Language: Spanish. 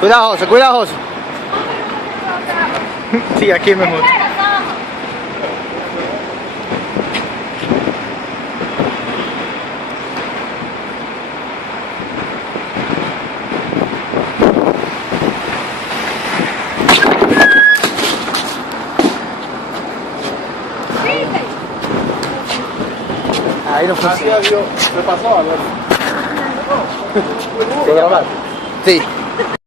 Cuidado, José, cuidado, José. Sí, aquí es mejor. Ahí no funciona. Gracias a Dios. ¿Qué pasó, Alberto? Sí.